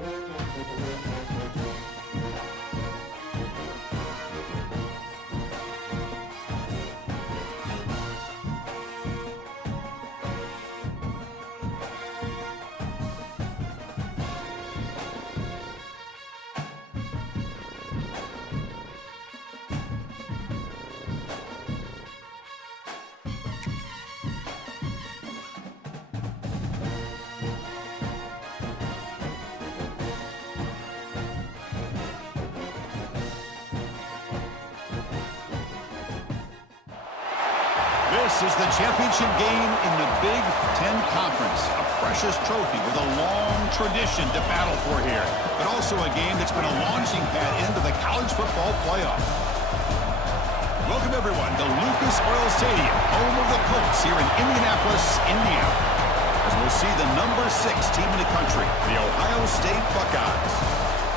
This is the championship game in the Big Ten Conference. A precious trophy with a long tradition to battle for here, but also a game that's been a launching pad into the college football playoff. Welcome, everyone, to Lucas Oil Stadium, home of the Colts here in Indianapolis, Indiana, as we'll see the number 6 team in the country, the Ohio State Buckeyes,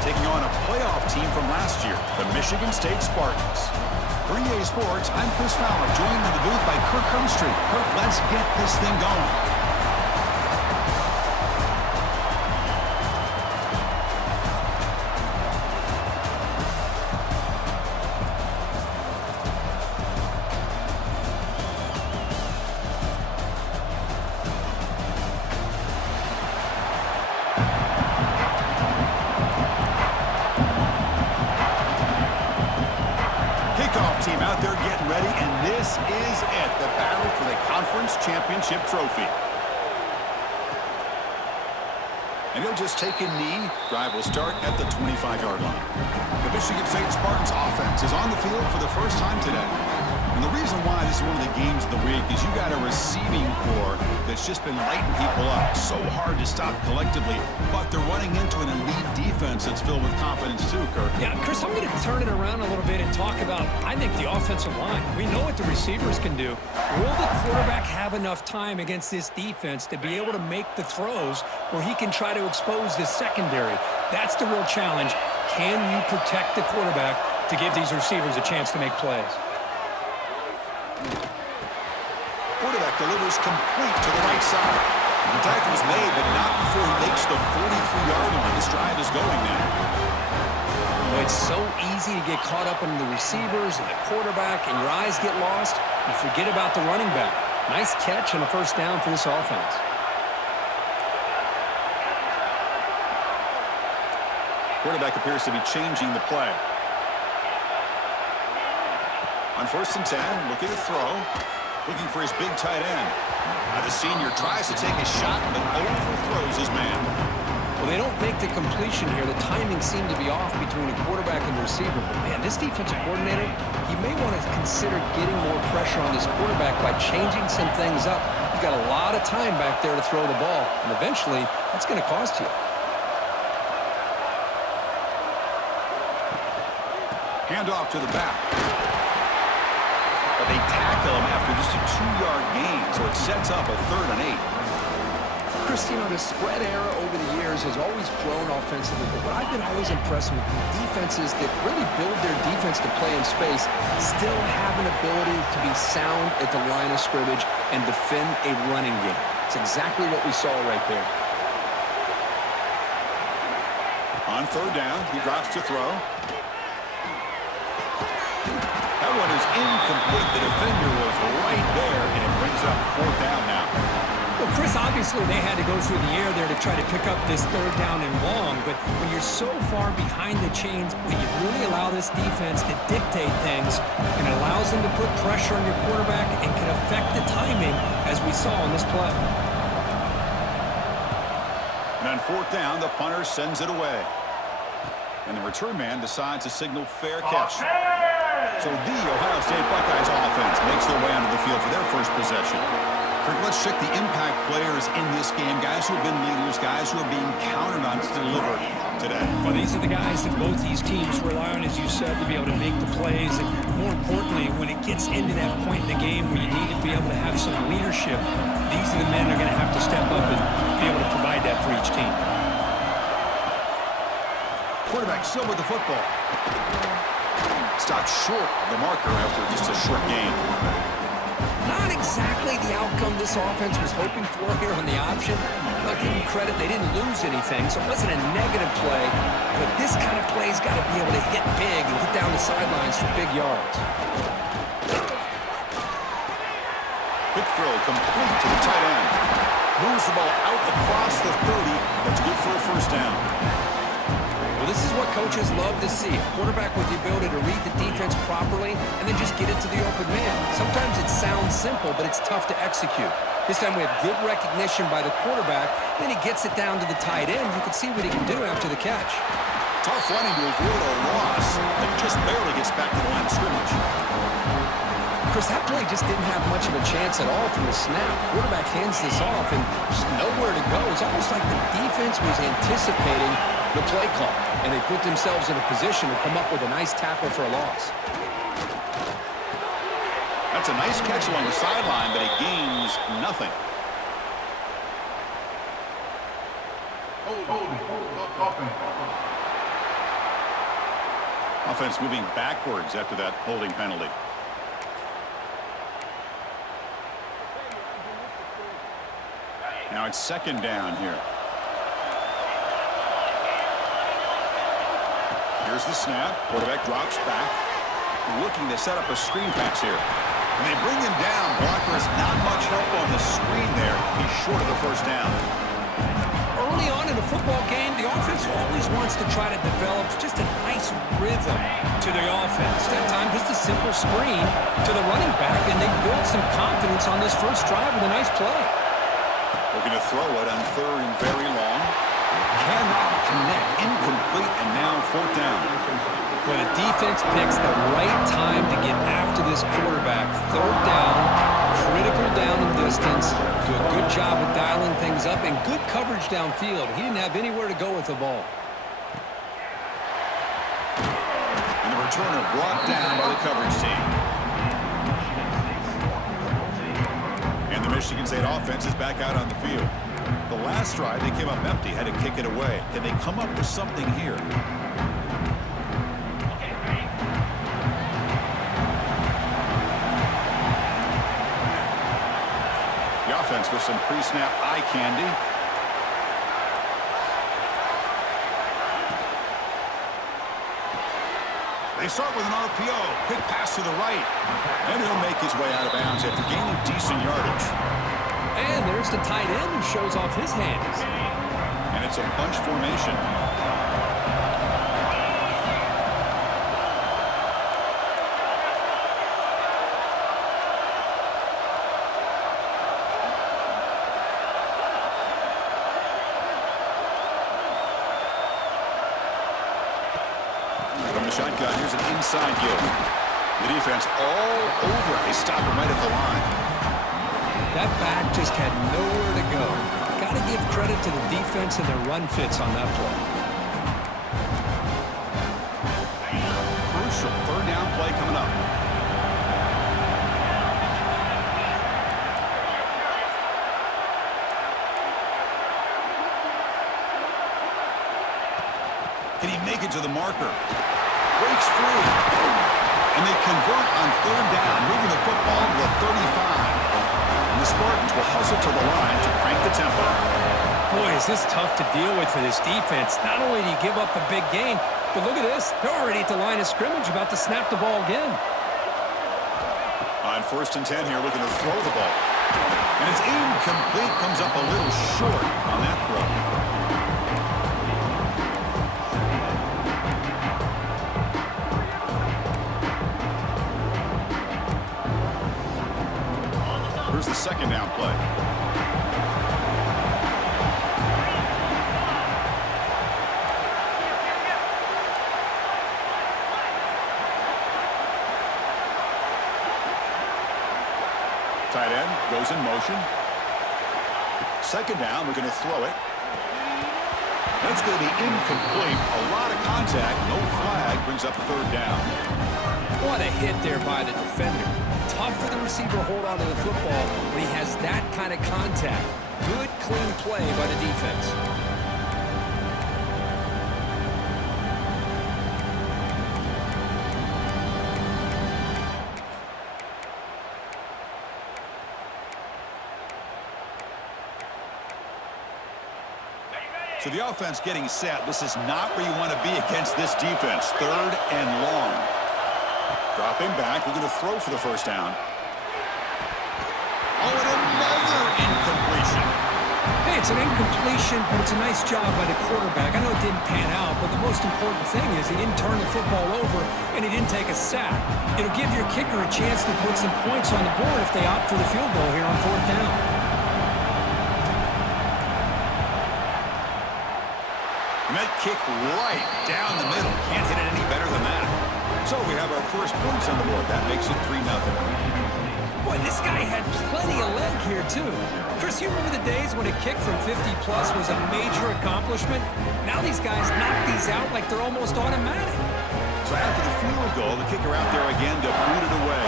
taking on a playoff team from last year, the Michigan State Spartans. For EA Sports, I'm Chris Fowler, joined in the booth by Kirk Humstreet. Kirk, let's get this thing going. Team out there getting ready, and this is it, the battle for the conference championship trophy. And he'll just take a knee. Drive will start at the 25-yard line. The Michigan State Spartans offense is on the field for the first time today. And the reason why this is one of the games of the week is you got a receiving core that's just been lighting people up. So hard to stop collectively, but they're running into an elite defense that's filled with confidence too, Kirk. Yeah, Chris, I'm going to turn it around a little bit and talk about, I think, the offensive line. We know what the receivers can do. Will the quarterback have enough time against this defense to be able to make the throws where he can try to expose this secondary? That's the real challenge. Can you protect the quarterback to give these receivers a chance to make plays? Quarterback delivers complete to the right side. The tackle was made, but not before he makes the 43-yard line. This drive is going now. Well, it's so easy to get caught up in the receivers and the quarterback, and your eyes get lost. You forget about the running back. Nice catch and a first down for this offense. Quarterback appears to be changing the play. On 1st and 10, looking to throw. Looking for his big tight end. The senior tries to take a shot, but overthrows his man. Well, they don't make the completion here. The timing seemed to be off between a quarterback and the receiver. But, man, this defensive coordinator, he may want to consider getting more pressure on this quarterback by changing some things up. You've got a lot of time back there to throw the ball, and eventually that's going to cost you. Hand off to the back. But they tackle him after just a 2-yard gain, so it sets up a 3rd and 8. Chris, you know, the spread era over the years has always grown offensively, but what I've been always impressed with defenses that really build their defense to play in space still have an ability to be sound at the line of scrimmage and defend a running game. It's exactly what we saw right there. On 3rd down, he drops to throw. That one is incomplete. The defender was right there, and it brings up 4th down now. Well, Chris, obviously they had to go through the air there to try to pick up this 3rd down and long, but when you're so far behind the chains, when you really allow this defense to dictate things, and it allows them to put pressure on your quarterback and can affect the timing, as we saw on this play. And on 4th down, the punter sends it away. And the return man decides to signal fair catch. So the Ohio State Buckeyes offense makes their way onto the field for their first possession. Kirk, let's check the impact players in this game, guys who have been leaders, guys who are being counted on to deliver today. Well, these are the guys that both these teams rely on, as you said, to be able to make the plays. And more importantly, when it gets into that point in the game where you need to be able to have some leadership, these are the men that are going to have to step up and be able to provide that for each team. Quarterback still with the football. Stopped short of the marker after just a short gain. Not exactly the outcome this offense was hoping for here on the option. I'll give them credit, they didn't lose anything, so it wasn't a negative play. But this kind of play's got to be able to hit big and get down the sidelines for big yards. Quick throw complete to the tight end. Moves the ball out across the 30. That's good for a first down. Well, this is what coaches love to see. A quarterback with the ability to read the defense properly and then just get it to the open man. Sometimes it sounds simple, but it's tough to execute. This time we have good recognition by the quarterback. Then he gets it down to the tight end. You can see what he can do after the catch. Tough running to avoid a loss. It just barely gets back to the line of scrimmage. Chris, that play just didn't have much of a chance at all from the snap. Quarterback hands this off and just nowhere to go. It's almost like the defense was anticipating the play call, and they put themselves in a position to come up with a nice tackle for a loss. That's a nice catch along the sideline, but it gains nothing. Offense moving backwards after that holding penalty. Now it's second down here. Here's the snap. Quarterback drops back. Looking to set up a screen pass here. And they bring him down. Blocker has not much help on the screen there. He's short of the first down. Early on in a football game, the offense always wants to try to develop just a nice rhythm to the offense. That time, just a simple screen to the running back, and they built some confidence on this first drive with a nice play. Looking to throw it on third and very long. Cannot connect. Incomplete, and now fourth down. Well, the defense picks the right time to get after this quarterback. Third down, critical down in distance. Do a good job of dialing things up and good coverage downfield. He didn't have anywhere to go with the ball. And the returner brought down by the coverage team. And the Michigan State offense is back out on the field. The last drive, they came up empty, had to kick it away. Can they come up with something here? The offense with some pre-snap eye candy. They start with an RPO. Quick pass to the right. And he'll make his way out of bounds after gaining decent yardage. And there's the tight end who shows off his hands. And it's a bunch formation. From the shotgun, here's an inside give. The defense all over. They stop him right at the line. That back just had nowhere to go. Got to give credit to the defense and their run fits on that play. Crucial third down play coming up. Can he make it to the marker? Breaks free. And they convert on third down, moving the football to the 35. And the Spartans will hustle to the line to crank the tempo. Boy, is this tough to deal with for this defense. Not only do you give up a big gain, but look at this. They're already at the line of scrimmage about to snap the ball again. On first and 10 here, looking to throw the ball. And it's incomplete, comes up a little short on that throw. Here's the second down play. Tight end goes in motion. Second down, we're going to throw it. That's going to be incomplete. A lot of contact, no flag, brings up third down. What a hit there by the defender. Tough for the receiver to hold on to the football when he has that kind of contact. Good, clean play by the defense. So the offense getting set. This is not where you want to be against this defense. 3rd and long. Dropping back. We're going to throw for the first down. Oh, and another incompletion. Hey, it's an incompletion, but it's a nice job by the quarterback. I know it didn't pan out, but the most important thing is he didn't turn the football over and he didn't take a sack. It'll give your kicker a chance to put some points on the board if they opt for the field goal here on 4th down. And that kick right down the middle. Can't hit it any better than that. So we have our first points on the board. That makes it 3-0. Boy, this guy had plenty of leg here, too. Chris, you remember the days when a kick from 50-plus was a major accomplishment? Now these guys knock these out like they're almost automatic. So after the field goal, the kicker out there again to boot it away.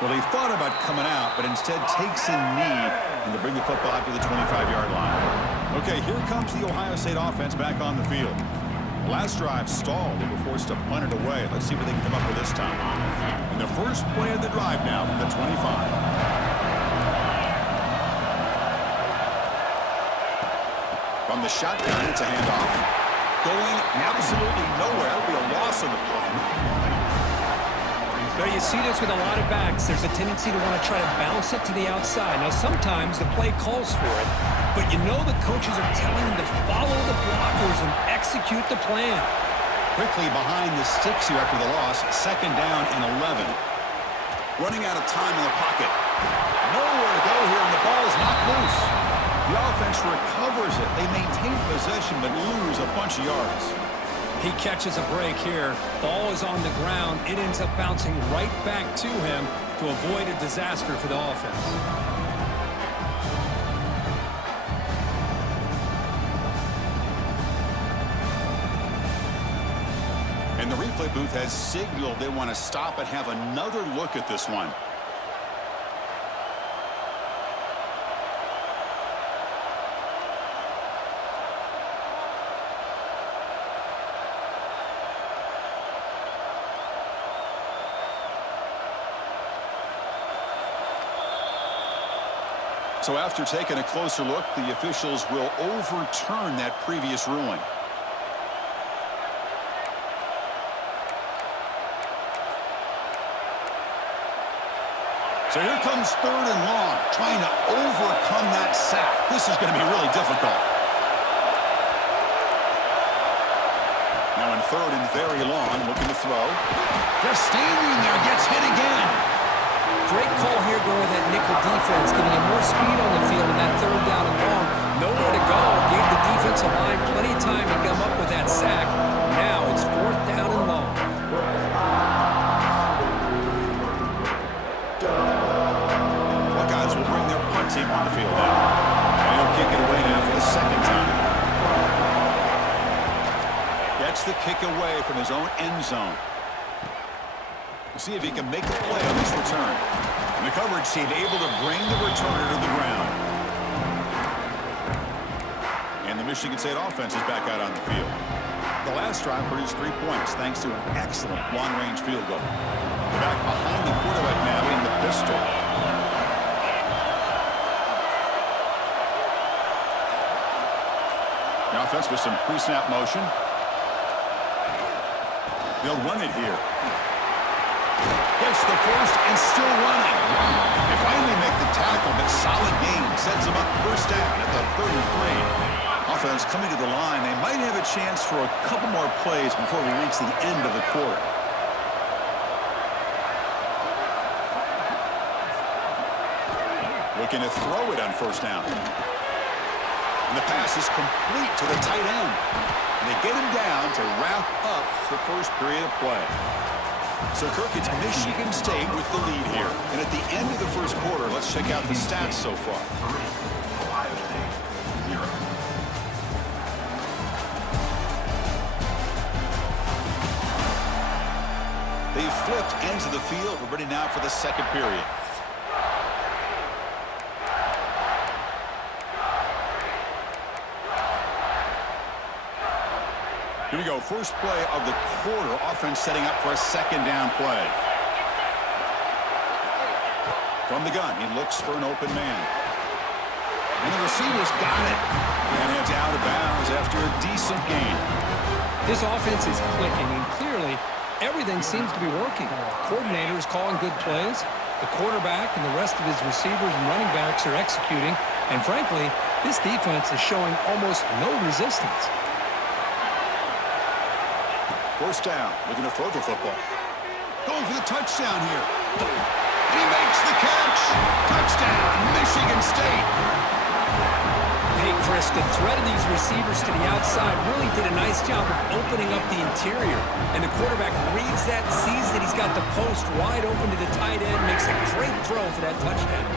Well, they thought about coming out, but instead takes a knee and they bring the football out to the 25-yard line. Okay, here comes the Ohio State offense back on the field. Last drive stalled. They were forced to punt it away. Let's see what they can come up with this time. And the first play of the drive now from the 25. From the shotgun, it's a handoff. Going absolutely nowhere. It'll be a loss on the play. Now, you see this with a lot of backs. There's a tendency to want to try to bounce it to the outside. Now, sometimes the play calls for it, but you know the coaches are telling them to follow the blockers and execute the plan. Quickly behind the sticks here after the loss. 2nd down and 11. Running out of time in the pocket. Nowhere to go here, and the ball is knocked loose. The offense recovers it. They maintain possession, but lose a bunch of yards. He catches a break here. Ball is on the ground. It ends up bouncing right back to him to avoid a disaster for the offense. And the replay booth has signaled they want to stop and have another look at this one. So after taking a closer look, the officials will overturn that previous ruling. So here comes 3rd and long, trying to overcome that sack. This is going to be really difficult. Now in 3rd and very long, looking to throw. Just standing there, gets hit again. Great call here going with that nickel defense, giving him more speed on the field in that 3rd down and long. Nowhere to go. Gave the defensive line plenty of time to come up with that sack. Now it's 4th down and long. Buckeyes will bring their punt team on the field now. And he'll kick it away now for the 2nd time. Gets the kick away from his own end zone. We'll see if he can make a play on this return. And the coverage team able to bring the returner to the ground. And the Michigan State offense is back out on the field. The last drive produced 3 points thanks to an excellent long-range field goal. They're back behind the quarterback now in the pistol. The offense with some pre-snap motion. They'll run it here. Gets the first and still running. They finally make the tackle, but solid gain sets them up 1st down at the 33. Offense coming to the line. They might have a chance for a couple more plays before we reach the end of the quarter. Looking to throw it on 1st down. And the pass is complete to the tight end. And they get him down to wrap up the first period of play. So, Kirk, it's Michigan State with the lead here. And at the end of the first quarter, let's check out the stats so far. They've flipped ends of the field. We're ready now for the 2nd period. we go. First play of the quarter. Offense setting up for a second down play. From the gun, he looks for an open man. And the receiver's got it. And it's out of bounds after a decent gain. This offense is clicking, and clearly everything seems to be working. The coordinator is calling good plays. The quarterback and the rest of his receivers and running backs are executing. And frankly, this defense is showing almost no resistance. First down, looking to throw the football. Going for the touchdown here. And he makes the catch. Touchdown, Michigan State. Hey, Chris, the threat of these receivers to the outside really did a nice job of opening up the interior. And the quarterback reads that, sees that he's got the post wide open to the tight end, makes a great throw for that touchdown.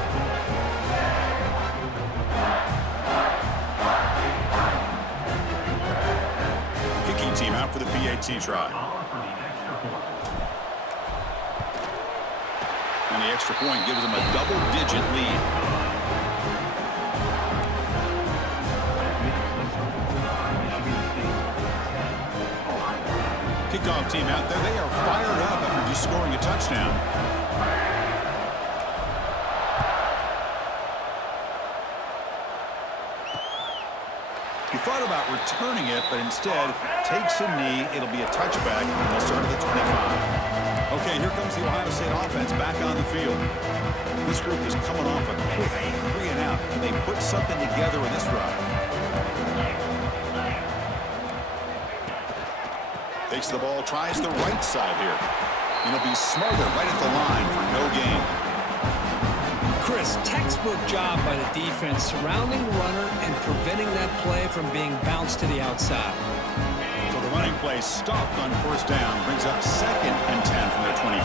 Kicking team out for the PAT try. And the extra point gives them a double-digit lead. Kickoff team out there. They are fired up after just scoring a touchdown. He thought about returning it, but instead takes a knee. It'll be a touchback. They'll start at the 25. Okay, here comes the Ohio State offense back on the field. This group is coming off a quick 3 and out. Can they put something together in this drive? Takes the ball, tries the right side here. And he'll be smothered right at the line for no gain. Chris, textbook job by the defense surrounding the runner and preventing that play from being bounced to the outside. So the running play stopped on first down, brings up 2nd and 10 from their 25.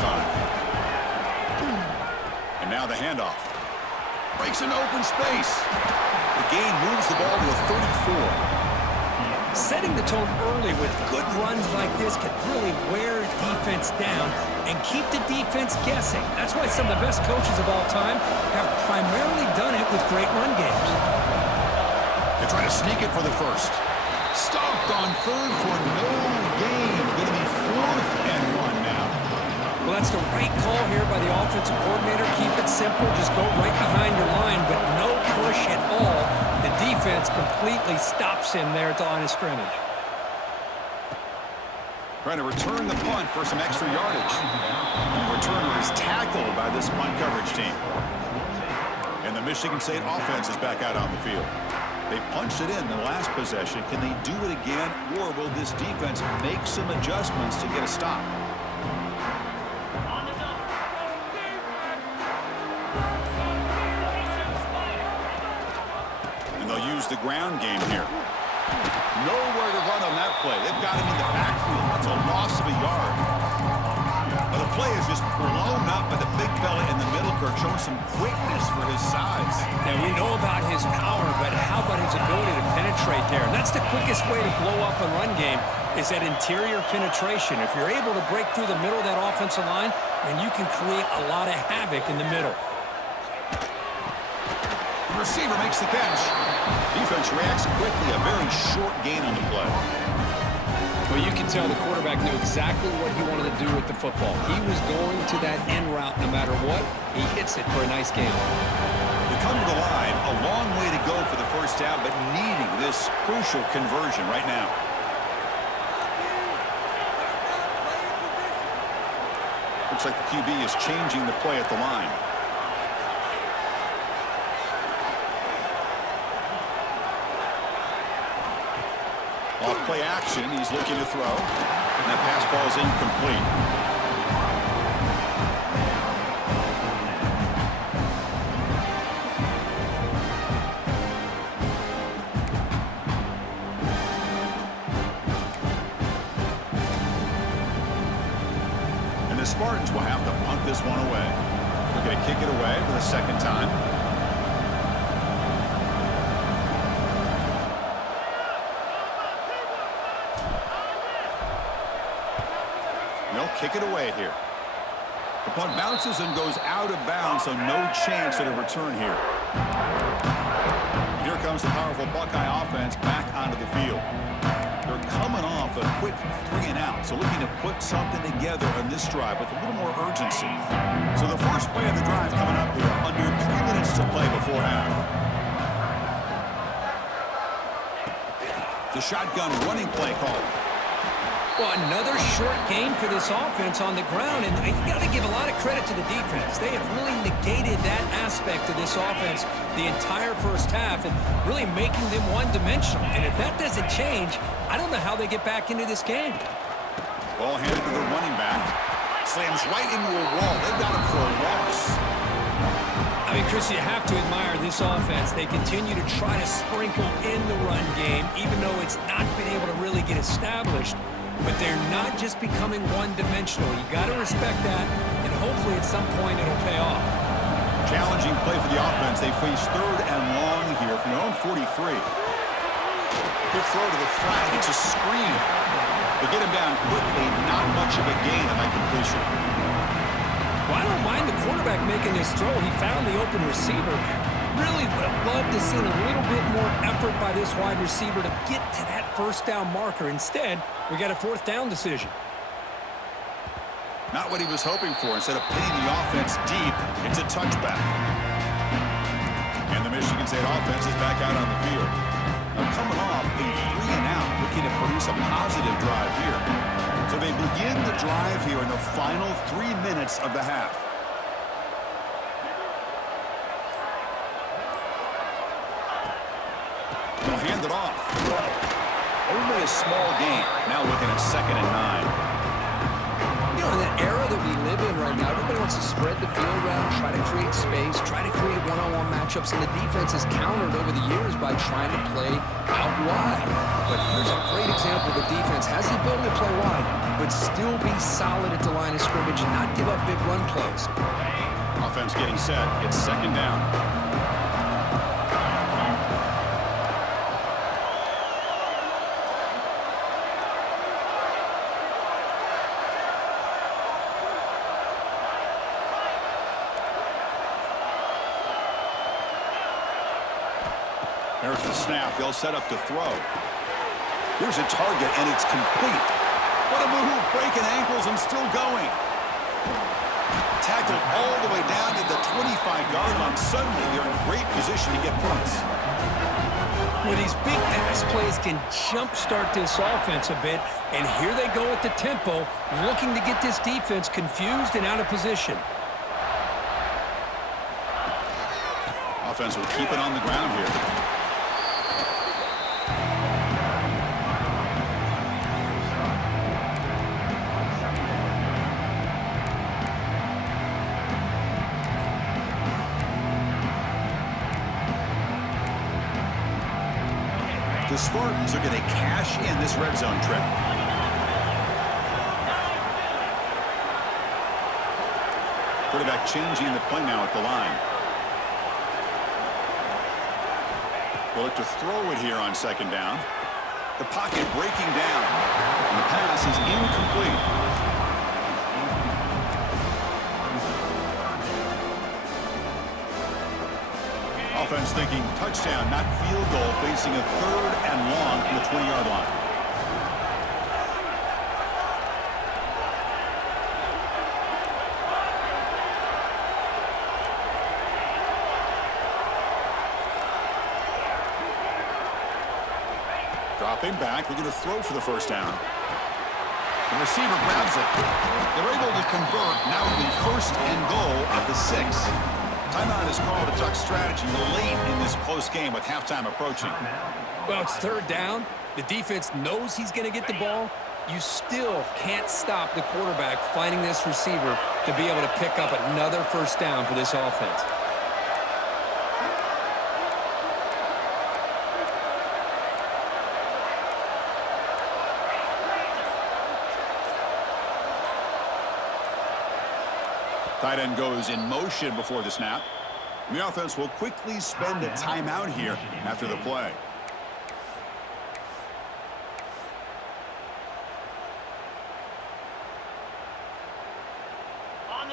And now the handoff. Breaks an open space. The gain moves the ball to a 34. Setting the tone early with good runs like this can really wear defense down and keep the defense guessing. That's why some of the best coaches of all time have primarily done it with great run games. They try to sneak it for the first. Stopped on 3rd for no gain. Going to be 4th and 1 now. Well, that's the right call here by the offensive coordinator. Keep it simple. Just go right behind your line, but no push at all. The defense completely stops him there at the line of scrimmage. Trying to return the punt for some extra yardage. And the returner is tackled by this punt coverage team. And the Michigan State offense is back out on the field. They punched it in the last possession. Can they do it again, or will this defense make some adjustments to get a stop? The ground game here. Nowhere to run on that play. They've got him in the backfield. That's a loss of a yard. But the play is just blown up by the big fella in the middle, Kirk, showing some quickness for his size. And we know about his power, but how about his ability to penetrate there? And that's the quickest way to blow up a run game is that interior penetration. If you're able to break through the middle of that offensive line, then you can create a lot of havoc in the middle. The receiver makes the catch. Defense reacts quickly. A very short gain on the play. Well, you can tell the quarterback knew exactly what he wanted to do with the football. He was going to that end route no matter what. He hits it for a nice gain. We come to the line. A long way to go for the first down, but needing this crucial conversion right now. Looks like the QB is changing the play at the line. Off play action, he's looking to throw. And that pass ball is incomplete. And the Spartans will have to punt this one away. They're going to kick it away for the 2nd time. They'll kick it away here. The punt bounces and goes out of bounds, so no chance at a return here. Here comes the powerful Buckeye offense back onto the field. They're coming off a quick 3 and out, so looking to put something together on this drive with a little more urgency. So the first play of the drive coming up here, under 3 minutes to play before half. The shotgun running play called. Well, another short game for this offense on the ground, and you got to give a lot of credit to the defense. They have really negated that aspect of this offense the entire first half and really making them one-dimensional. And if that doesn't change, I don't know how they get back into this game. Ball handed to the running back. Slams right into a wall. They've got him for a loss. I mean, Chris, you have to admire this offense. They continue to try to sprinkle in the run game, even though it's not been able to really get established. But they're not just becoming one-dimensional. You got to respect that, and hopefully at some point it'll pay off. Challenging play for the offense. They face 3rd and long here from their own 43. Good throw to the flat. It's a screen. They get him down quickly. Not much of a gain on that completion. Well, I don't mind the quarterback making this throw. He found the open receiver. Really would have loved to see a little bit more effort by this wide receiver to get to that first down marker. Instead, we got a 4th down decision. Not what he was hoping for. Instead of pinning the offense deep, it's a touchback. And the Michigan State offense is back out on the field. Now coming off a 3 and out, looking to produce a positive drive here. So they begin the drive here in the final 3 minutes of the half. They'll hand it off. Only a small gain. Now looking at 2nd and 9. You know, in that era that we live in right now, everybody wants to spread the field around, try to create space, try to create one-on-one matchups, and the defense has countered over the years by trying to play out wide. But here's a great example. The defense has the ability to play wide, but still be solid at the line of scrimmage and not give up big run plays. Offense getting set. It's 2nd down. There's the snap. They'll set up to throw. Here's a target, and it's complete. What a move, breaking ankles and still going. Tackled all the way down to the 25-yard line. Suddenly, they're in great position to get points. Well, these big pass plays can jumpstart this offense a bit, and here they go at the tempo, looking to get this defense confused and out of position. Offense will keep it on the ground here. The Spartans are going to cash in this red zone trip. Quarterback changing the play now at the line. They'll look to throw it here on 2nd down. The pocket breaking down. And the pass is incomplete. Offense thinking touchdown, not field goal, facing a 3rd and long from the 20-yard line. Dropping back, looking to throw for the 1st down. The receiver grabs it. They're able to convert. Now it'll be 1st and goal at the 6. Timeout is called. A duck strategy late in this close game with halftime approaching. Well, it's 3rd down. The defense knows he's going to get the ball. You still can't stop the quarterback finding this receiver to be able to pick up another 1st down for this offense. Tight end goes in motion before the snap. And the offense will quickly spend a timeout here after the play.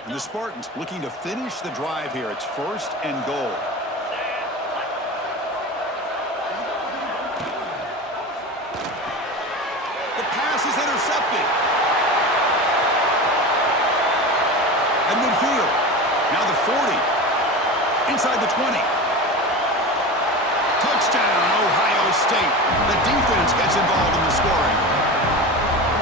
And the Spartans looking to finish the drive here. It's 1st and goal. 40. Inside the 20. Touchdown, Ohio State. The defense gets involved in the scoring.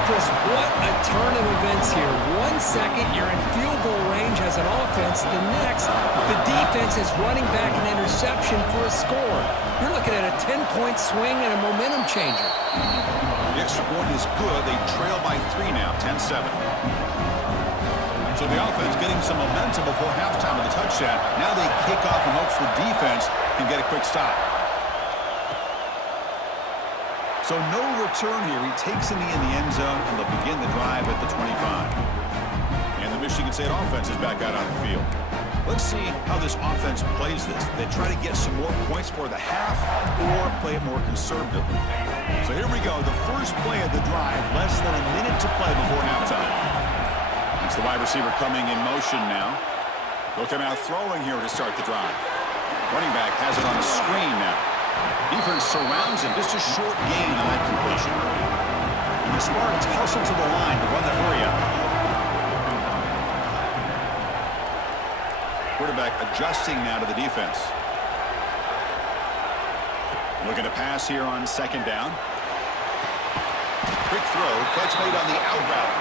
Chris, what a turn of events here. 1 second, you're in field goal range as an offense. The next, the defense is running back an interception for a score. You're looking at a 10-point swing and a momentum changer. The extra point is good. They trail by 3 now, 10-7. So the offense getting some momentum before halftime with a touchdown. Now they kick off and hopes the defense can get a quick stop. So no return here. He takes in the end zone, and they'll begin the drive at the 25. And the Michigan State offense is back out on the field. Let's see how this offense plays this. They try to get some more points for the half or play it more conservatively. So here we go. The first play of the drive, less than a minute to play before halftime. It's the wide receiver coming in motion now. He'll come out throwing here to start the drive. Running back has it on the screen now. Defense surrounds him. Just a short gain on that completion. And the Spartans hustle to the line to run the hurry up. Quarterback adjusting now to the defense. Looking to pass here on second down. Quick throw. Catch made on the out route.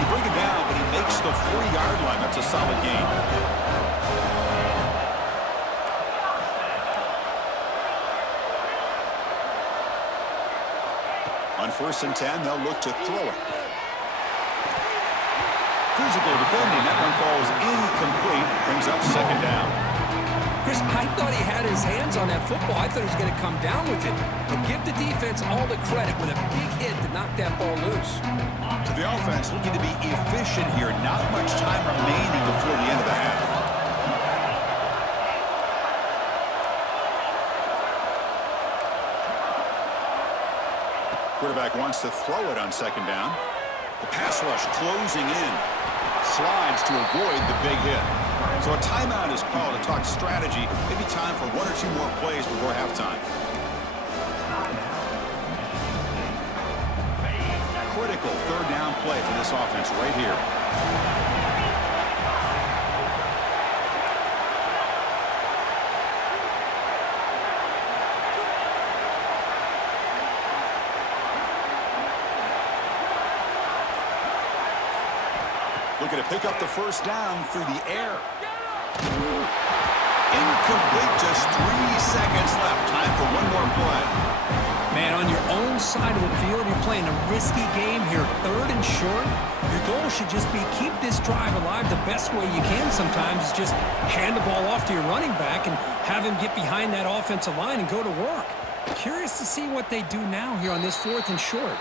He bring it down, but he makes the 40-yard line. That's a solid gain. On 1st and 10, they'll look to throw it. Physical defending. That one falls incomplete. Brings up second down. Chris, I thought he had his hands on that football. I thought he was going to come down with it. But give the defense all the credit with a big hit to knock that ball loose. To the offense, looking to be efficient here. Not much time remaining before the end of the half. Quarterback wants to throw it on second down. The pass rush closing in. Slides to avoid the big hit. So a timeout is called to talk strategy. Maybe time for 1 or 2 more plays before halftime. Critical 3rd down play for this offense right here. Looking to pick up the 1st down through the air. Incomplete, just 3 seconds left. Time for 1 more play. Man, on your own side of the field, you're playing a risky game here. 3rd and short. Your goal should just be keep this drive alive the best way you can sometimes. Is just hand the ball off to your running back and have him get behind that offensive line and go to work. Curious to see what they do now here on this 4th and short.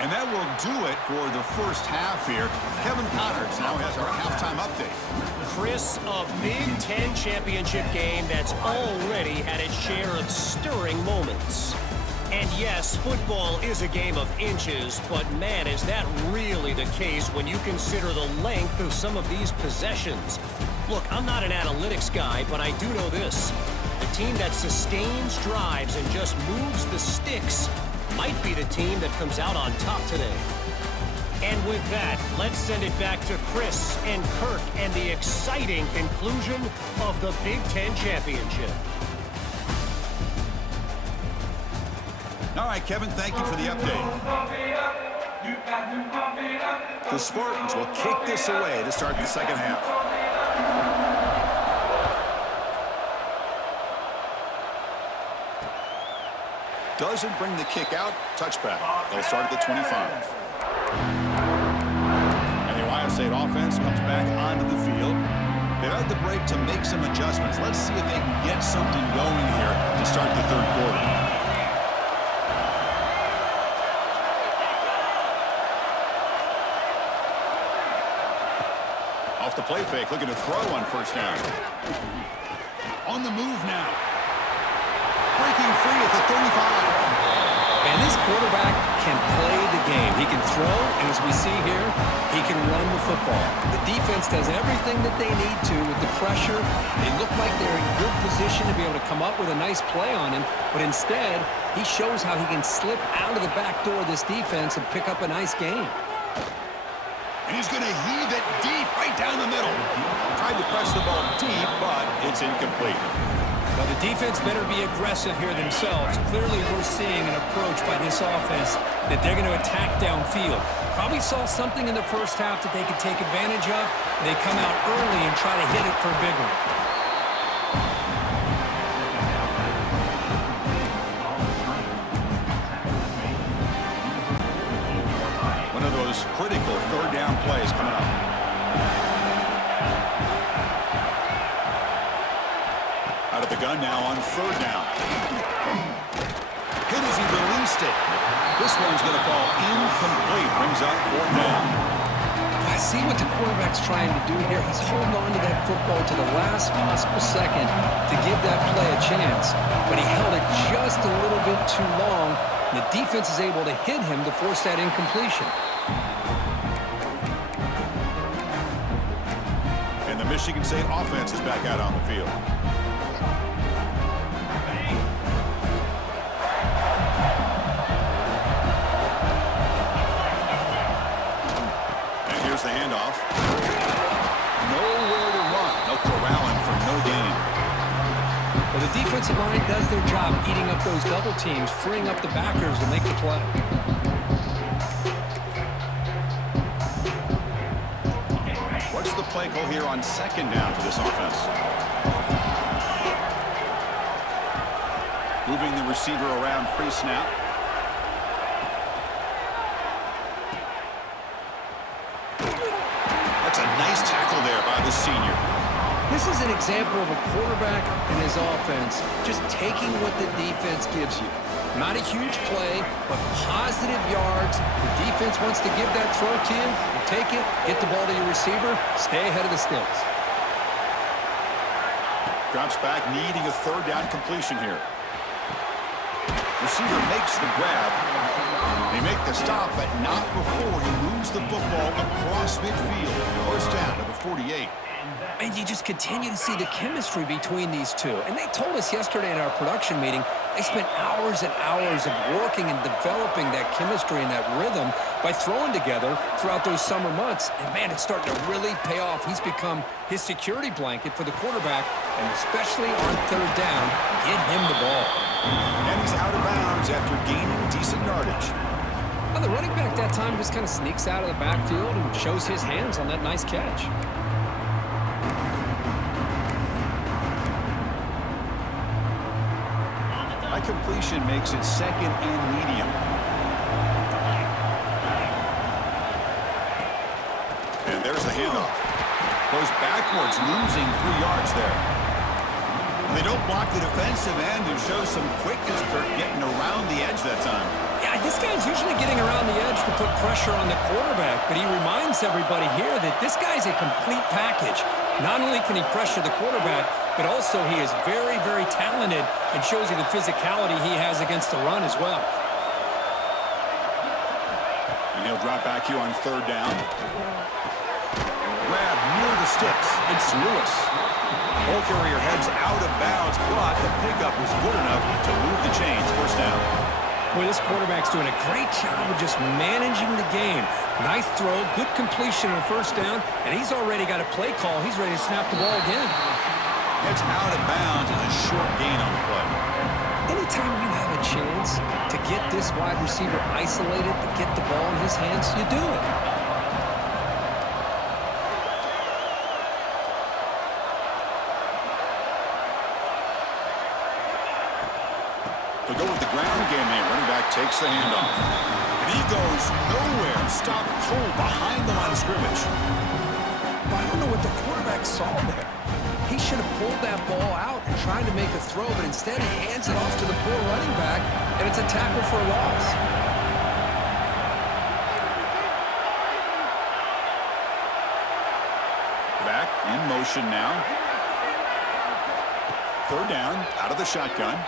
And that will do it for the first half here. Kevin Connors now has our halftime update. Chris, a Big Ten championship game that's already had its share of stirring moments. And yes, football is a game of inches, but man, is that really the case when you consider the length of some of these possessions. Look, I'm not an analytics guy, but I do know this. The team that sustains drives and just moves the sticks might be the team that comes out on top today. And with that, let's send it back to Chris and Kirk and the exciting conclusion of the Big Ten Championship. All right, Kevin, thank you for the update. The Spartans will kick this away to start the second half. Doesn't bring the kick out. Touchback. They'll start at the 25. And the Ohio State offense comes back onto the field. They've had the break to make some adjustments. Let's see if they can get something going here to start the 3rd quarter. Off the play fake, looking to throw on 1st down. On the move now. Breaking free at the 35. And this quarterback can play the game. He can throw, and as we see here, he can run the football. The defense does everything that they need to with the pressure. They look like they're in good position to be able to come up with a nice play on him, but instead, he shows how he can slip out of the back door of this defense and pick up a nice gain. And he's going to heave it deep right down the middle. Tried to press the ball deep, but it's incomplete. Well, the defense better be aggressive here themselves. Clearly, we're seeing an approach by this offense that they're going to attack downfield. Probably saw something in the first half that they could take advantage of. They come out early and try to hit it for a big one. One of those critical third down plays coming up. Out of the gun now on third down. Hit as he released it. This one's going to fall incomplete. Brings up fourth down. I see what the quarterback's trying to do here. He's holding on to that football to the last possible second to give that play a chance. But he held it just a little bit too long. The defense is able to hit him to force that incompletion. And the Michigan State offense is back out on the field. And here's the handoff. Nowhere to run. They'll corral him for no gain. Well, the defensive line does their job eating up those double teams, freeing up the backers to make the play. What's the play call here on second down for this offense? Moving the receiver around pre-snap. That's a nice tackle there by the senior. This is an example of a quarterback and his offense just taking what the defense gives you. Not a huge play, but positive yards. The defense wants to give that throw to you. You take it, get the ball to your receiver, stay ahead of the sticks. Drops back, needing a third down completion here. Receiver makes the grab. They make the stop, but not before he moves the football across midfield. First down to the 48. And you just continue to see the chemistry between these two. And they told us yesterday in our production meeting, they spent hours and hours of working and developing that chemistry and that rhythm by throwing together throughout those summer months. And, man, it's starting to really pay off. He's become his security blanket for the quarterback, and especially on third down, get him the ball. And he's out of bounds after gaining decent yardage. Well, the running back that time just kind of sneaks out of the backfield and shows his hands on that nice catch. High completion makes it second and medium. And there's the handoff. Goes backwards, losing 3 yards there. They don't block the defensive end and show some quickness for getting around the edge that time. Yeah, this guy's usually getting around the edge to put pressure on the quarterback, but he reminds everybody here that this guy's a complete package. Not only can he pressure the quarterback, but also he is very, very talented and shows you the physicality he has against the run as well. And he'll drop back here on third down. Grab near the sticks. It's Lewis. Ball carrier heads out of bounds, but the pickup was good enough to move the chains. First down. Boy, this quarterback's doing a great job of just managing the game. Nice throw, good completion on first down, and he's already got a play call. He's ready to snap the ball again. Heads out of bounds is a short gain on the play. Anytime you have a chance to get this wide receiver isolated, to get the ball in his hands, you do it. They'll go with the ground game here. Running back takes the handoff. And he goes nowhere. Stopped cold behind the line of scrimmage. But I don't know what the quarterback saw there. He should have pulled that ball out and tried to make a throw, but instead he hands it off to the poor running back, and it's a tackle for a loss. Back in motion now. Third down, out of the shotgun.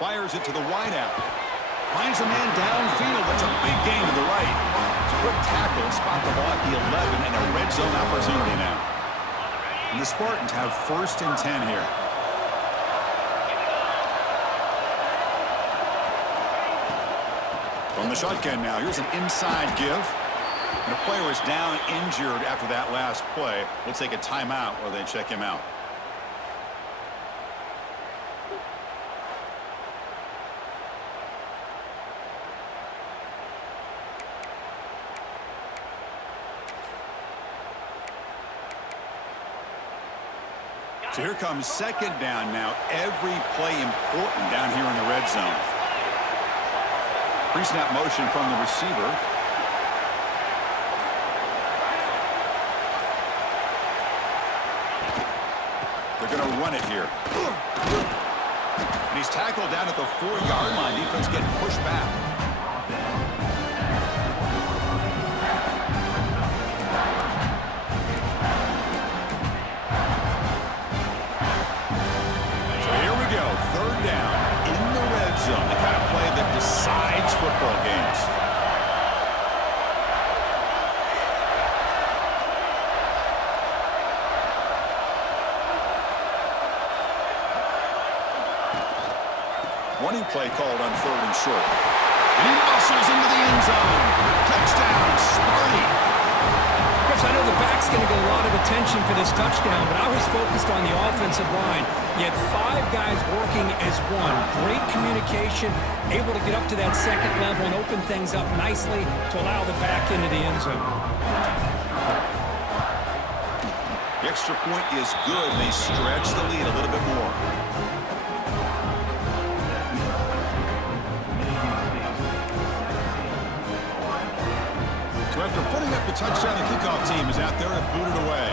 Fires it to the wideout. Finds a man downfield. That's a big gain to the right. It's a quick tackle. Spot the ball at the 11 and a red zone opportunity now. And the Spartans have first and 10 here. From the shotgun now. Here's an inside give. And the player is down injured after that last play. We'll take a timeout while they check him out. So here comes second down now. Every play important down here in the red zone. Pre-snap motion from the receiver. They're going to run it here. And he's tackled down at the 4-yard line. Defense getting pushed back. The kind of play that decides football games. Running play called on 3rd and short. And he muscles into the end zone. Touchdown, Sparty. Chris, I know the back's going to get a lot of attention for this touchdown, but I was focused on the offensive line. You had 5 guys working as one. Great communication, able to get up to that second level and open things up nicely to allow the back into the end zone. The extra point is good. They stretch the lead a little bit more. So after putting up the touchdown, the kickoff team is out there to boot it away.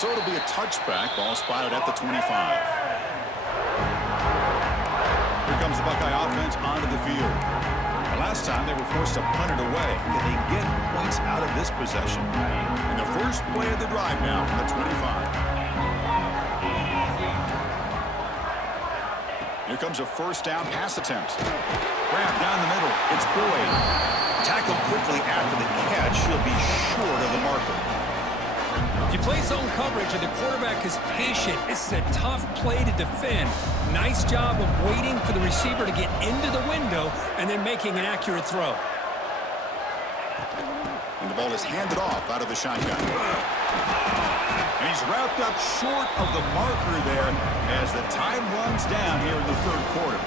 So it'll be a touchback. Ball spotted at the 25. Here comes the Buckeye offense onto the field. Last time they were forced to punt it away. Can they get points out of this possession? And the first play of the drive now from the 25. Here comes a first down pass attempt. Grab down the middle. It's Boyd. Tackled quickly after the catch. He'll be short of the marker. If you play zone coverage and the quarterback is patient, this is a tough play to defend. Nice job of waiting for the receiver to get into the window and then making an accurate throw. And the ball is handed off out of the shotgun. And he's wrapped up short of the marker there as the time runs down here in the 3rd quarter.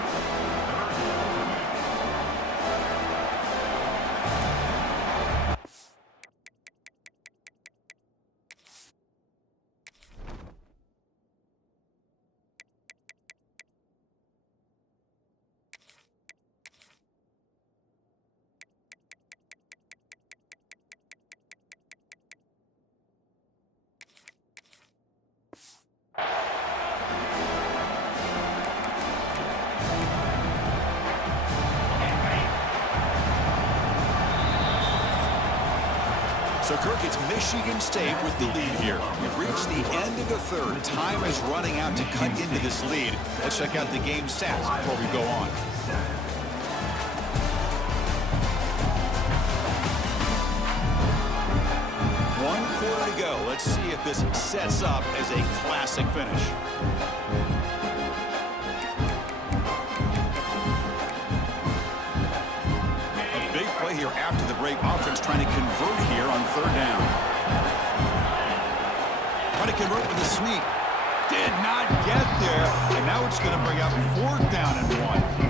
So, Kirk, it's Michigan State with the lead here. We've reached the end of the 3rd. Time is running out to cut into this lead. Let's check out the game stats before we go on. One quarter to go. Let's see if this sets up as a classic finish. Here after the break, offense trying to convert here on 3rd down. Trying to convert with a sweep. Did not get there, and now it's going to bring up 4th down and 1.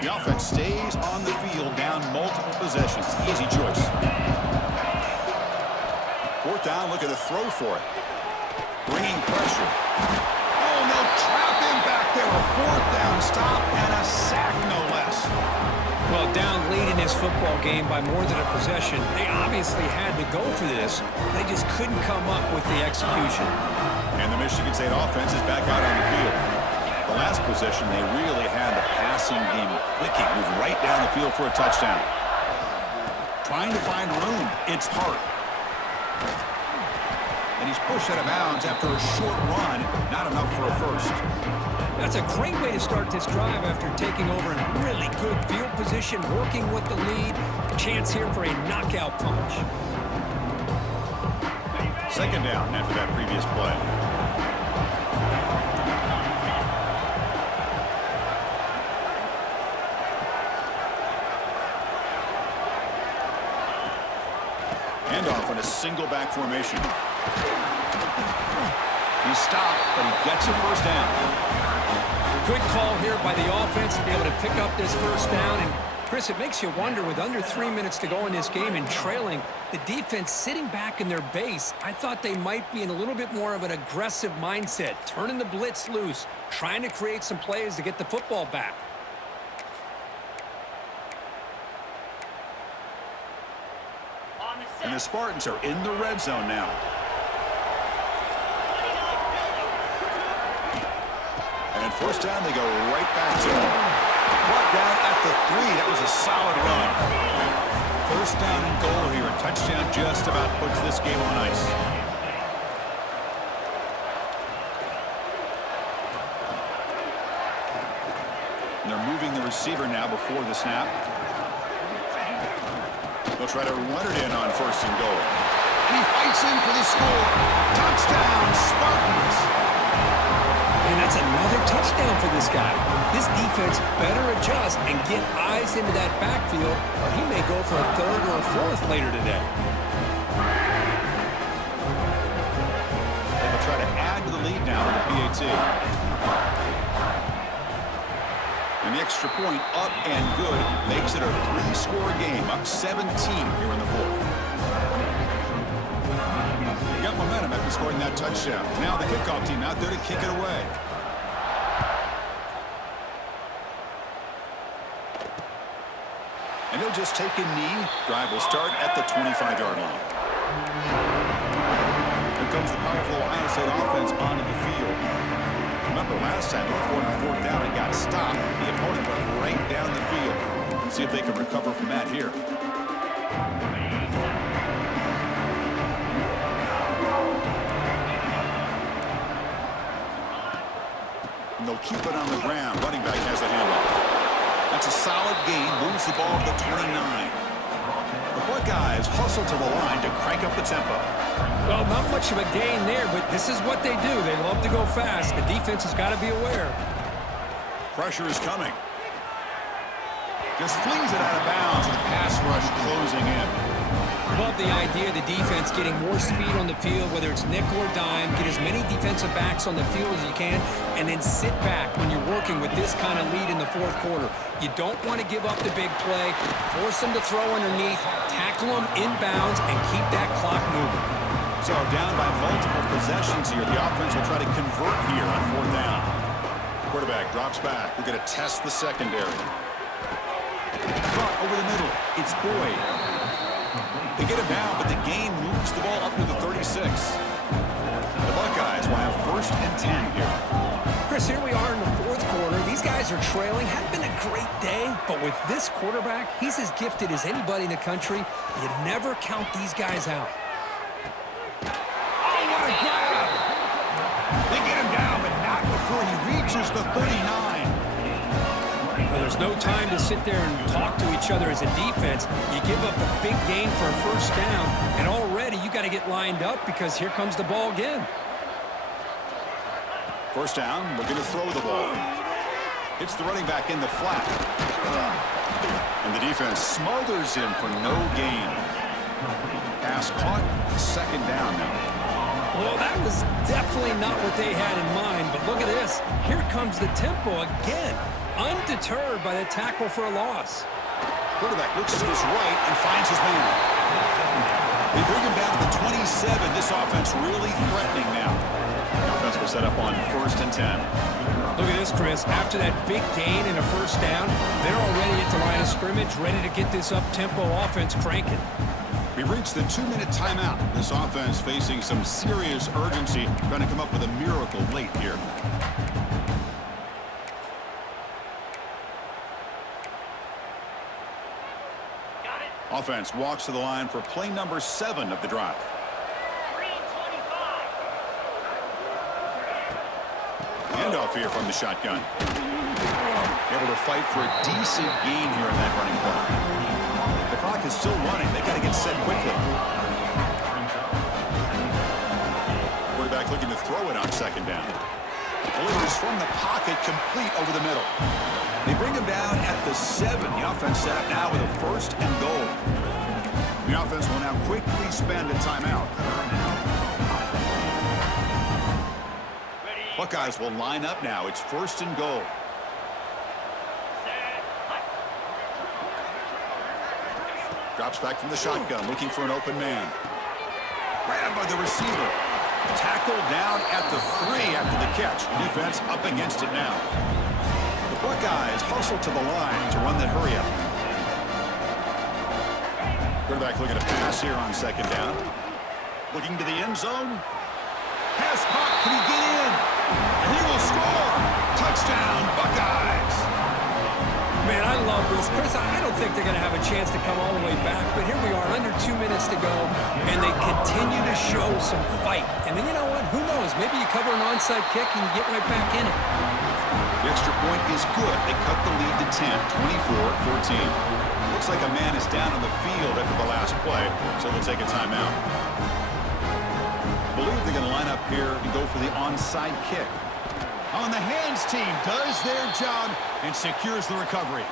The offense stays on the field, down multiple possessions. Easy choice. 4th down, look at the throw for it. Bringing pressure. Oh, no, trap him back there. A 4th down stop and a sack, no less. Well, down late in this football game by more than a possession, they obviously had to go for this. They just couldn't come up with the execution. And the Michigan State offense is back out on the field. The last possession, they really had the passing game clicking. Moved right down the field for a touchdown. Trying to find room. It's Hart. And he's pushed out of bounds after a short run. Not enough for a first. That's a great way to start this drive after taking over in really good field position, working with the lead. Chance here for a knockout punch. Second down after that previous play. Handoff on a single back formation. He stopped, but he gets a first down. Good call here by the offense to be able to pick up this first down. And Chris, it makes you wonder, with under 3 minutes to go in this game and trailing, the defense sitting back in their base, I thought they might be in a little bit more of an aggressive mindset, turning the blitz loose, trying to create some plays to get the football back. And the Spartans are in the red zone now. And first down, they go right back to him. Brought down at the 3. That was a solid run. First down and goal here. A touchdown just about puts this game on ice. And they're moving the receiver now before the snap. They'll try to run it in on first and goal. And he fights in for the score. Touchdown, Spartans. And that's another touchdown for this guy. This defense better adjust and get eyes into that backfield, or he may go for a third or a fourth later today. They will try to add to the lead now with the PAT. And the extra point up and good makes it a 3-score game, up 17 here in the fourth. He got momentum after scoring that touchdown. Now the kickoff team out there to kick it away. And he'll just take a knee. Drive will start at the 25-yard line. Here comes the powerful Ohio State offense onto the field. Remember, last time they were going on fourth down and got stopped. The opponent went right down the field. Let's see if they can recover from that here. And they'll keep it on the ground. Running back has the handoff. That's a solid gain. Moves the ball to the 29. The Buckeyes hustle to the line to crank up the tempo. Well, not much of a gain there, but this is what they do. They love to go fast. The defense has got to be aware. Pressure is coming. Just flings it out of bounds, and the pass rush closing in. Love the idea of the defense getting more speed on the field, whether it's nickel or dime. Get as many defensive backs on the field as you can, and then sit back when you're working with this kind of lead in the fourth quarter. You don't want to give up the big play. Force them to throw underneath, tackle them inbounds, and keep that clock moving. So down by multiple possessions here. The offense will try to convert here on fourth down. Quarterback drops back. We're going to test the secondary. Caught over the middle. It's Boyd. They get him down, but the gain moves the ball up to the 36. The Buckeyes will have first and 10 here. Chris, here we are in the fourth quarter. These guys are trailing. Hadn't been a great day, but with this quarterback, he's as gifted as anybody in the country. You never count these guys out. Oh, what a grab! They get him down, but not before he reaches the 39. Well, there's no time to sit there and talk to each other as a defense. You give up a big gain for a first down, and already you got to get lined up because here comes the ball again. First down, looking to throw the ball. Hits the running back in the flat. And the defense smothers him for no gain. Pass caught, second down now. Well, that was definitely not what they had in mind, but look at this. Here comes the tempo again. Undeterred by the tackle for a loss. Quarterback looks to his right and finds his man. They bring him down to the 27. This offense really threatening now. The offense will set up on first and 10. Look at this, Chris. After that big gain and a first down, they're already at the line of scrimmage, ready to get this up-tempo offense cranking. We've reached the 2-minute timeout. This offense facing some serious urgency, trying to come up with a miracle late here. Offense walks to the line for play number 7 of the drive. Handoff here from the shotgun. Able to fight for a decent gain here in that running play. The clock is still running. They got to get set quickly. Quarterback looking to throw it on second down. Delivers from the pocket, complete over the middle. They bring him down at the 7. The offense set up now with a 1st and goal. The offense will now quickly spend a timeout. Buckeyes will line up now. It's 1st and goal. Drops back from the shotgun, looking for an open man. Grabbed by the receiver. Tackled down at the 3 after the catch. Defense up against it now. The Buckeyes hustle to the line to run that hurry up. Quarterback looking to pass here on second down. Looking to the end zone. Pass caught. Can he get in? And he will score. Touchdown, Buckeyes. Man, I love this. Chris, I don't think they're going to have a chance to come all the way back, but here we are, under 2 minutes to go, and they continue to show some fight. And then you know what? Who knows? Maybe you cover an onside kick and you get right back in it. The extra point is good. They cut the lead to 10, 24-14. Looks like a man is down on the field after the last play, so they'll take a timeout. I believe they're going to line up here and go for the onside kick. On the hands team does their job and secures the recovery.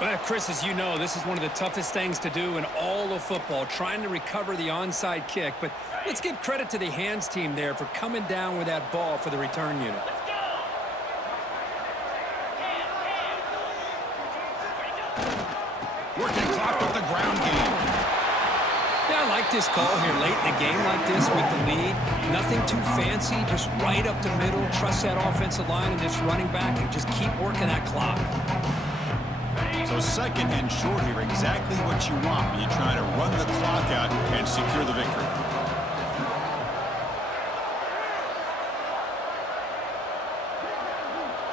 Well, Chris, as you know, this is one of the toughest things to do in all of football, trying to recover the onside kick. But let's give credit to the hands team there for coming down with that ball for the return unit. Working clock with the ground game. Yeah, I like this call here late in a game like this with the lead. Nothing too fancy, just right up the middle. Trust that offensive line and this running back and just keep working that clock. So 2nd and short here, exactly what you want when you try to run the clock out and secure the victory.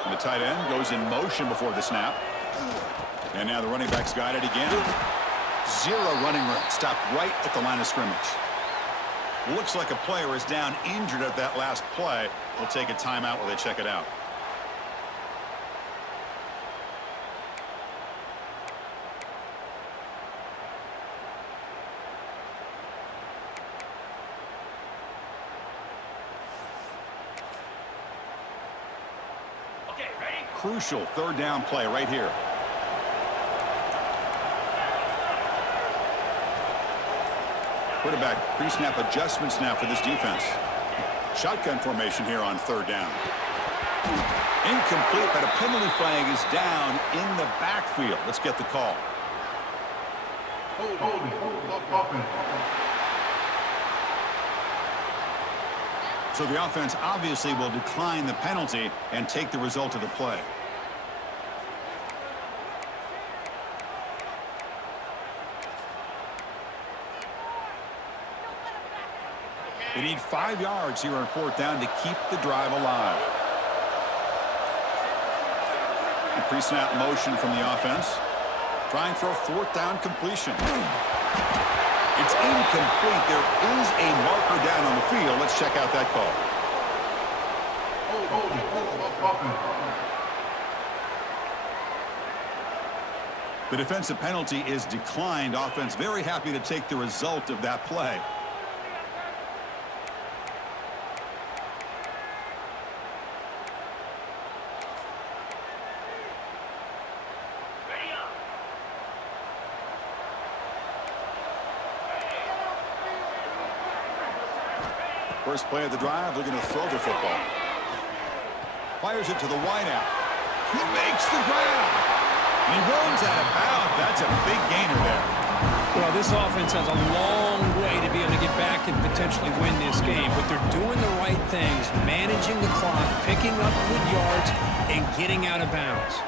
And the tight end goes in motion before the snap. And now the running back's got it again. 0 running room. Stopped right at the line of scrimmage. Looks like a player is down injured at that last play. We'll take a timeout while they check it out. Okay, ready? Crucial 3rd down play right here. Quarterback pre-snap adjustments now for this defense. Shotgun formation here on 3rd down. Incomplete, but a penalty flag is down in the backfield. Let's get the call. So the offense obviously will decline the penalty and take the result of the play. They need 5 yards here on 4th down to keep the drive alive. Pre-snap motion from the offense. Trying for a 4th down completion. It's incomplete. There is a marker down on the field. Let's check out that call. The defensive penalty is declined. Offense very happy to take the result of that play. First play of the drive, looking to throw the football. Fires it to the wideout. He makes the grab. And he runs out of bounds. That's a big gainer there. Well, this offense has a long way to be able to get back and potentially win this game, but they're doing the right things, managing the clock, picking up good yards, and getting out of bounds.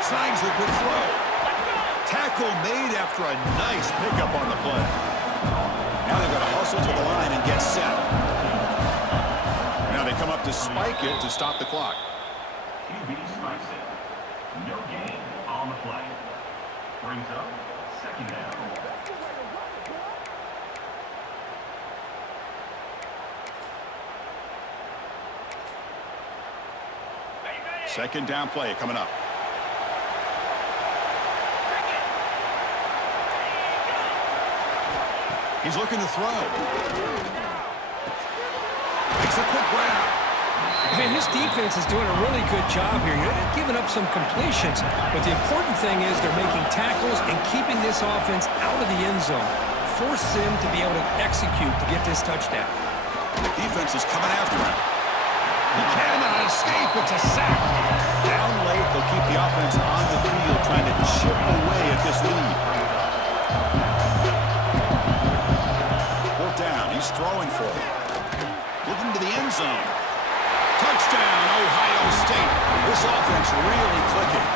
Signs the good throw. Tackle made after a nice pickup on the play. Now they've got to hustle to the line and get set. Now they come up to spike it to stop the clock. QB spikes it. No gain on the play. Brings up 2nd down. Second down play coming up. He's looking to throw. Makes a quick grab. Man, his defense is doing a really good job here. They're giving up some completions, but the important thing is they're making tackles and keeping this offense out of the end zone. Force him to be able to execute to get this touchdown. The defense is coming after him. He cannot escape. It's a sack. Down late, they'll keep the offense on the field trying to chip away at this lead. Fourth down. He's throwing for it. Looking to the end zone. Touchdown, Ohio State. This offense really clicking.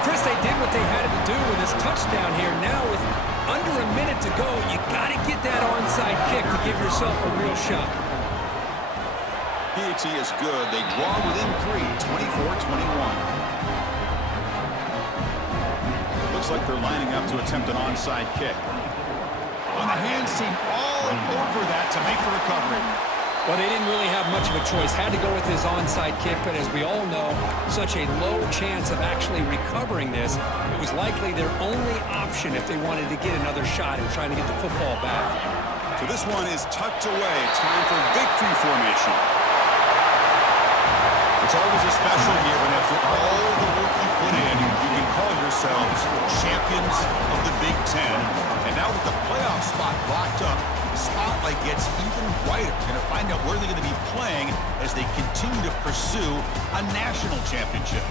Chris, they did what they had to do with his touchdown here. Now with under a minute to go, you got to get that onside kick to give yourself a real shot. PAT is good. They draw within 3, 24-21. Looks like they're lining up to attempt an onside kick. When the hands seem all over that to make the recovery. Well, they didn't really have much of a choice. Had to go with his onside kick, but as we all know, such a low chance of actually recovering this. It was likely their only option if they wanted to get another shot at trying to get the football back. So this one is tucked away. Time for victory formation. It's always a special year when after all the work you put in, you can call yourselves champions of the Big Ten. And now with the playoff spot locked up, the spotlight gets even brighter. We're going to find out where they're going to be playing as they continue to pursue a national championship.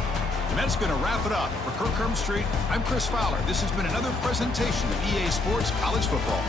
And that's going to wrap it up. For Kirk Street, I'm Chris Fowler. This has been another presentation of EA Sports College Football.